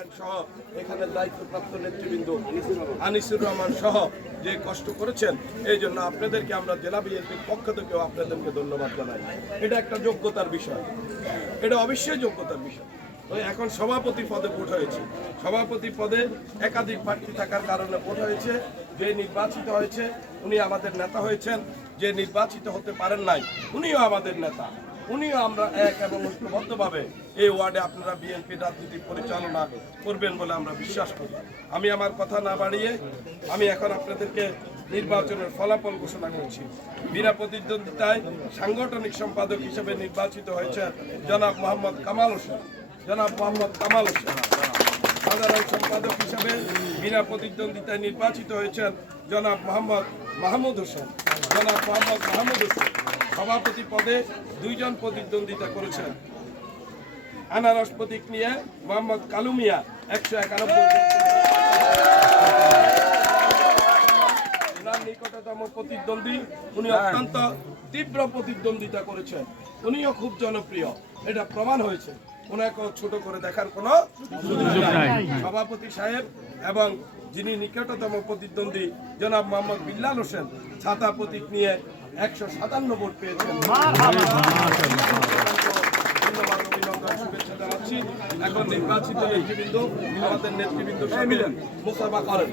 Chairman সহ এখানে দায়িত্বপ্রাপ্ত নেতৃবৃন্দ আনিসুর রহমান সহ যে কষ্ট করেছেন, এই জন্য আপনাদেরকে আমরা জেলা বিএনপির পক্ষ থেকেও আপনাদেরকে ধন্যবাদ জানাই। এটা একটা যোগ্যতার বিষয়, এটা অবশ্যই যোগ্যতার বিষয়। এখন সভাপতি পদে ভোট হয়েছে, সভাপতি পদে একাধিক প্রার্থী থাকার কারণে ভোট হয়েছে। যে নির্বাচিত হয়েছে উনি আমাদের নেতা হয়েছেন, যে নির্বাচিত হতে পারেন নাই উনিও আমাদের নেতা, উনিও আমরা এক এবং ঐক্যবদ্ধভাবে এই ওয়ার্ডে আপনারা বিএনপির রাজনীতি পরিচালনা করবেন বলে আমরা বিশ্বাস করি। আমি আমার কথা না বাড়িয়ে আমি এখন আপনাদেরকে নির্বাচনের ফলাফল ঘোষণা করছি। বিনা প্রতিদ্বন্দ্বিতায় সাংগঠনিক সম্পাদক হিসেবে নির্বাচিত হয়েছে জনাব মোহাম্মদ কামাল হোসেন। সাধারণ সম্পাদক হিসেবে বিনা প্রতিদ্বন্দ্বিতায় নির্বাচিত হয়েছেন জনাব মোহাম্মদ মাহমুদ হোসেন। সভাপতি পদে 2 জন প্রতিদ্বন্দ্বিতা করেছেন। আনারস প্রতীক নিয়ে মোহাম্মদ কালু মিয়া 191 নিকটতম প্রতিদ্বন্দ্বী, উনি অত্যন্ত তীব্র প্রতিদ্বন্দ্বিতা করেছেন, উনিও খুব জনপ্রিয়, এটা প্রমাণ হয়েছে। ওনাকে ছোট করে দেখার কোনো সুযোগ নাই। সভাপতি সাহেব এবং যিনি নিকটতম প্রতিদ্বন্দ্বী জনাব মোহাম্মদ বিল্লাল হোসেন ছাতা প্রতীক নিয়ে 157 ভোট পেয়েছেন। ধন্যবাদ, অভিনন্দন, শুভেচ্ছা জানাচ্ছি। এখন নির্বাচিত নেতৃবৃন্দ আমাদের নেতৃবৃন্দ মুসাফা করেন।